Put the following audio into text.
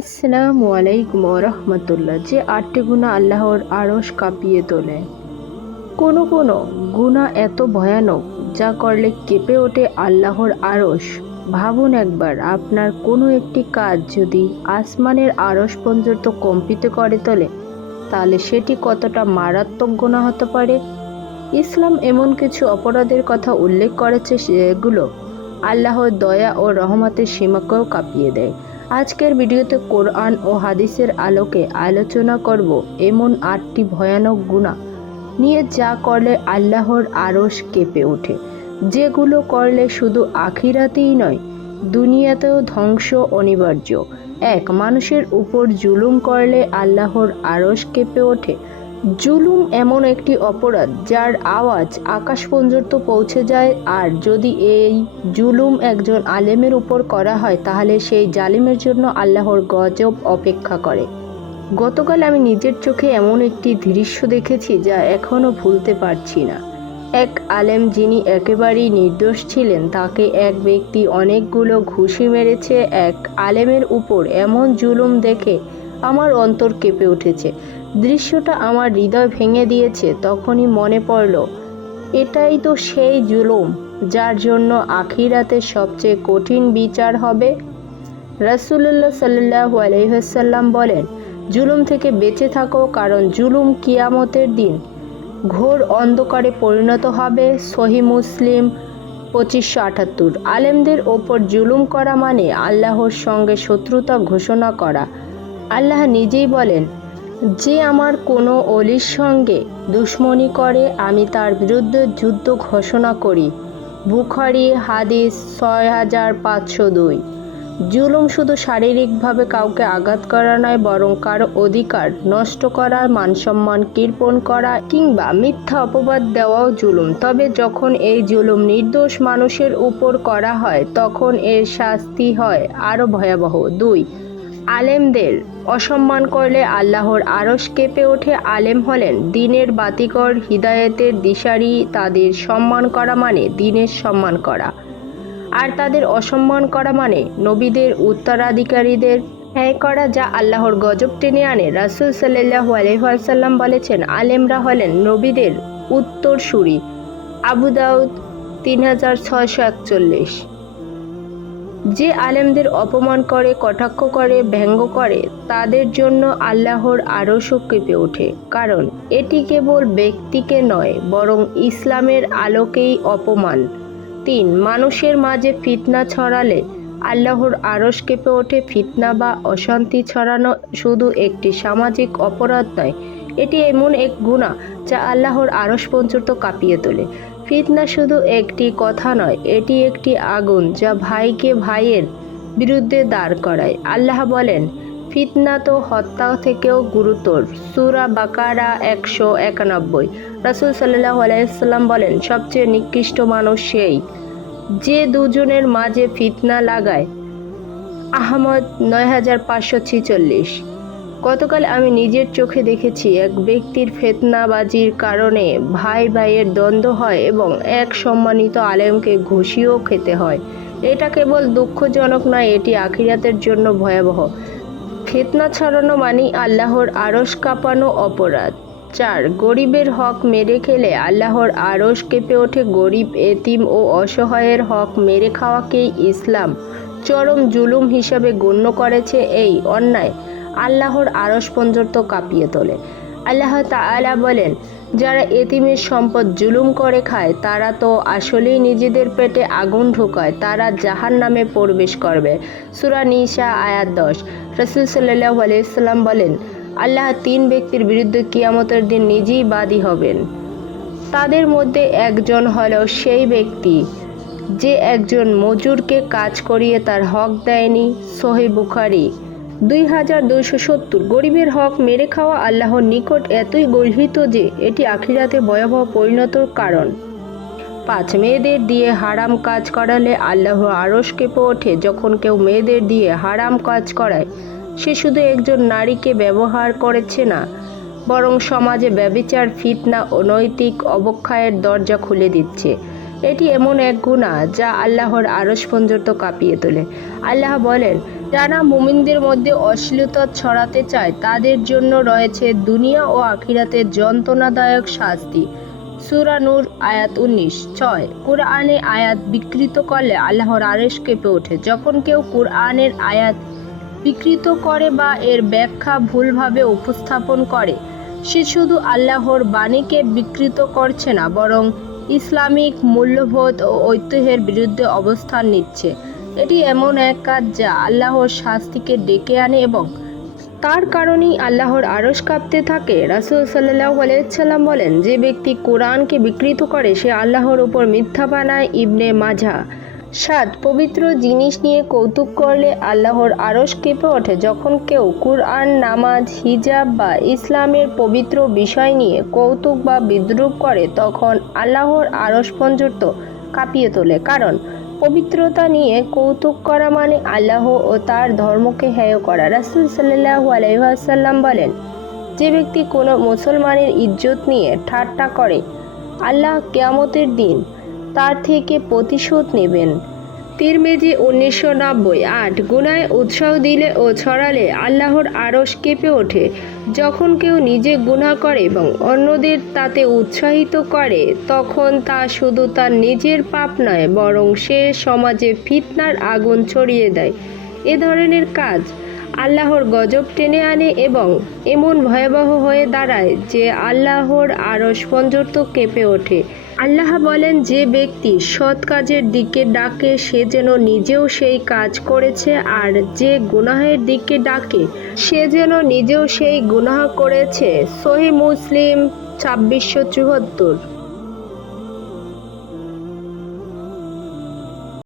আসসালামু আলাইকুম রহমতুল্লাহ। যে আটটি গুণা আল্লাহর আড়স কাঁপিয়ে তোলে। কোনো কোনো গুণা এত ভয়ানক, যা করলে কেঁপে ওঠে আল্লাহর আড়স ভাবুন একবার, আপনার কোনো একটি কাজ যদি আসমানের আড়স পর্যন্ত কম্পিত করে তোলে, তাহলে সেটি কতটা মারাত্মক গুণা হতে পারে? ইসলাম এমন কিছু অপরাধের কথা উল্লেখ করেছে, সেগুলো আল্লাহর দয়া ও রহমতের সীমাকেও কাঁপিয়ে দেয়। আজকের ভিডিওতে কোরআন ও হাদিসের আলোকে আলোচনা করব এমন আটটি ভয়ানক গুণা নিয়ে যা করলে আল্লাহর আড়স কেঁপে ওঠে, যেগুলো করলে শুধু আখিরাতেই নয়, দুনিয়াতেও ধ্বংস অনিবার্য। এক, মানুষের উপর জুলুম করলে আল্লাহর আড়স কেঁপে ওঠে জুলুম এমন একটি অপরাধ যার আওয়াজ আকাশ পর্যন্ত পৌঁছে যায়, আর যদি এই জুলুম একজন আলেমের উপর করা হয়, তাহলে সেই জালিমের জন্য আল্লাহর গজব অপেক্ষা করে। গতকাল আমি নিজের চোখে এমন একটি দৃশ্য দেখেছি যা এখনও ভুলতে পারছি না। এক আলেম যিনি একেবারেই নির্দোষ ছিলেন, তাকে এক ব্যক্তি অনেকগুলো ঘুষি মেরেছে। এক আলেমের উপর এমন জুলুম দেখে আমার অন্তর কেঁপে উঠেছে। দৃশ্যটা আমার হৃদয় ভেঙে দিয়েছে, তখনই মনে পড়ল, এটাই তো সেই জুলুম, যার জন্য আখিরাতে সবচেয়ে কঠিন বিচার হবে। রাসুল্লাহ সাল্লাহ আলহাসাল্লাম বলেন, জুলুম থেকে বেঁচে থাকো, কারণ জুলুম কিয়ামতের দিন ঘোর অন্ধকারে পরিণত হবে। সহি মুসলিম পঁচিশশো আটাত্তর, আলেমদের ওপর জুলুম করা মানে আল্লাহর সঙ্গে শত্রুতা ঘোষণা করা। আল্লাহ নিজেই বলেন যে আমার কোনো অলির সঙ্গে দুশ্মনী করে, আমি তার বিরুদ্ধে যুদ্ধ ঘোষণা করি। বুখারি, হাদিস, ছয় হাজার পাঁচশো দুই। জুলুম শুধু শারীরিকভাবে কাউকে আঘাত করা নয়, বরং কারও অধিকার নষ্ট করা, মানসম্মান কীর্পণ করা, কিংবা মিথ্যা অপবাদ দেওয়াও জুলুম। তবে যখন এই জুলুম নির্দোষ মানুষের উপর করা হয়, তখন এর শাস্তি হয় আরও ভয়াবহ। দুই আলেমদের অসম্মান করলে আল্লাহর আরস কেঁপে ওঠে। আলেম হলেন দিনের বাতিকর হৃদায়তের দিশারি, তাদের সম্মান করা মানে দিনের সম্মান করা। আর তাদের অসম্মান করা মানে নবীদের উত্তরাধিকারীদের। হ্যাঁ করা যা আল্লাহর গজব টেনে আনে। রাসুল সাল্লাহ আলহাসাল্লাম বলেছেন, আলেমরা হলেন নবীদের উত্তরসূরি। আবু দাউদ, তিন হাজার ছয়শো একচল্লিশ। যে আলেমদের অপমান করে, কটাক্ষ করে, ব্যঙ্গ করে, তাদের জন্য আল্লাহর আরশও কেঁপে ওঠে। কারণ, এটি কেবল ব্যক্তিকে নয়, বরং ইসলামের আলোকেই অপমান। তিন, মানুষের মাঝে ফিতনা ছড়ালে আল্লাহর আরস কেঁপে ওঠে। ফিতনা বা অশান্তি ছড়ানো শুধু একটি সামাজিক অপরাধ নয়, এটি এমন এক গুণা যা আল্লাহর আরস পর্যন্ত কাঁপিয়ে তোলে। ফিতনা শুধু একটি কথা নয়, এটি একটি আগুন যা ভাইকে ভাইয়ের বিরুদ্ধে দাঁড় করায়। আল্লাহ বলেন, ফিতনা তো হত্যা থেকেও গুরুতর। সুরা বাকারা একশো একানব্বই। রাসুল সাল্লাহ আলাইসাল্লাম বলেন, সবচেয়ে নিকৃষ্ট মানুষ সেই যে দুজনের মাঝে ফিতনা লাগায়। আহমদ নয় হাজার পাঁচশো ছিচল্লিশ। গতকাল আমি নিজের চোখে দেখেছি এক ব্যক্তির ফেতনাবাজির কারণে ভাই ভাইয়ের দ্বন্দ্ব হয় এবং এক সম্মানিত আলেমকে ঘুষিও খেতে হয়। এটা কেবল দুঃখজনক নয়, এটি আখিরাতের জন্য ভয়াবহ। ফেতনা ছড়ানো মানে আল্লাহর আড়স কাঁপানো অপরাধ। চার, গরিবের হক মেরে খেলে আল্লাহর আড়স কেঁপে ওঠে গরিব, এতিম ও অসহায়ের হক মেরে খাওয়াকেই ইসলাম চরম জুলুম হিসাবে গণ্য করেছে এই অন্যায়। আল্লাহর আরস পর্যন্ত কাঁপিয়ে তোলে। আল্লাহ তাআলা বলেন, যারা এতিমের সম্পদ জুলুম করে খায়, তারা তো আসলেই নিজেদের পেটে আগুন ঢোকায়, তারা জাহান নামে প্রবেশ করবে। সুরা নিশা আয়াত দশ। রসুল সাল্লাহ আলাইসাল্লাম বলেন, আল্লাহ তিন ব্যক্তির বিরুদ্ধে কিয়ামতের দিন নিজেই বাদী হবেন। তাদের মধ্যে একজন হল সেই ব্যক্তি, যে একজন মজুরকে কাজ করিয়ে তার হক দেয়নি। সোহে বুখারি। দুই হাজার দুইশো সত্তর গরিবের হক মেরে খাওয়া আল্লাহর নিকট এতই গর্হিত যে এটি আখিরাতে ভয়াবহ পরিণতর কারণ। পাঁচ মেয়েদের দিয়ে হারাম কাজ করালে আল্লাহ আড়স কেঁপে ওঠে, যখন কেউ মেয়েদের দিয়ে হারাম কাজ করায়, সে শুধু একজন নারীকে ব্যবহার করেছে না, বরং সমাজে ব্যবিচার, ফিতনা ও নৈতিক অবক্ষয়ের দরজা খুলে দিচ্ছে। এটি এমন এক গুণা যা আল্লাহর আরস পর্যন্ত কাঁপিয়ে তোলে। আল্লাহ বলেন যারা মুমিনদের মধ্যে অশ্লীলতা ছড়াতে চায়। তাদের জন্য রয়েছে দুনিয়া ও আখিরাতের যন্ত্রণাদায়ক শাস্তি। সুরানুর আয়াত উনিশ, ছয়। কোরআনে আয়াত বিকৃত করলে আল্লাহর আরেশ কেঁপে ওঠে। যখন কেউ কোরআনের আয়াত বিকৃত করে বা এর ব্যাখ্যা ভুলভাবে উপস্থাপন করে, সে শুধু আল্লাহর বাণীকে বিকৃত করছে না, বরং ইসলামিক মূল্যবোধ ও ঐতিহ্যের বিরুদ্ধে অবস্থান নিচ্ছে। এটি এমন এক কাজ যা আল্লাহর শাস্তিকে ডেকে আনে এবং তার কারণেই আল্লাহর আরশ কাঁপতে থাকে। রাসুল সাল্লাহ আলাইসাল্লাম বলেন, যে ব্যক্তি কোরআনকে বিকৃত করে, সে আল্লাহর উপর মিথ্যা বানায় ইবনে মাঝা সাত, পবিত্র জিনিস নিয়ে কৌতুক করলে আল্লাহর আরশ কেঁপে ওঠে। যখন কেউ কুরআন, নামাজ, হিজাব বা ইসলামের পবিত্র বিষয় নিয়ে কৌতুক বা বিদ্রুপ করে, তখন আল্লাহর আরশ পর্যন্ত কাঁপিয়ে তোলে। কারণ পবিত্রতা নিয়ে কৌতুক করা মানে আল্লাহ ও তার ধর্মকে হেয় করা। রাসুল সাল্লাহ আলহাসাল্লাম বলেন, যে ব্যক্তি কোনো মুসলমানের ইজ্জত নিয়ে ঠাট্টা করে, আল্লাহ কেয়ামতের দিন তার থেকে প্রতিশোধ নেবেন। তিরমেজি উনিশশো নব্বই আট গুনায় উৎসাহ দিলে ও ছড়ালে আল্লাহর আরশ কেঁপে ওঠে। যখন কেউ নিজে গুনাহ করে এবং অন্যদের তাতে উৎসাহিত করে, তখন তা শুধু তার নিজের পাপ নয়, বরং সে সমাজে ফিতনার আগুন ছড়িয়ে দেয়। এ ধরনের কাজ আল্লাহর গজব টেনে আনে এবং এমন ভয়াবহ হয়ে দাঁড়ায় যে আল্লাহর আরশ পর্যন্ত কেঁপে ওঠে। আল্লাহ বলেন, যে ব্যক্তি সৎ কাজের দিকে ডাকে, সে যেন নিজেও সেই কাজ করেছে, আর যে গুনাহের দিকে ডাকে, সে যেন নিজেও সেই গুনাহ করেছে। সহি মুসলিম ছাব্বিশশো চুয়াত্তর।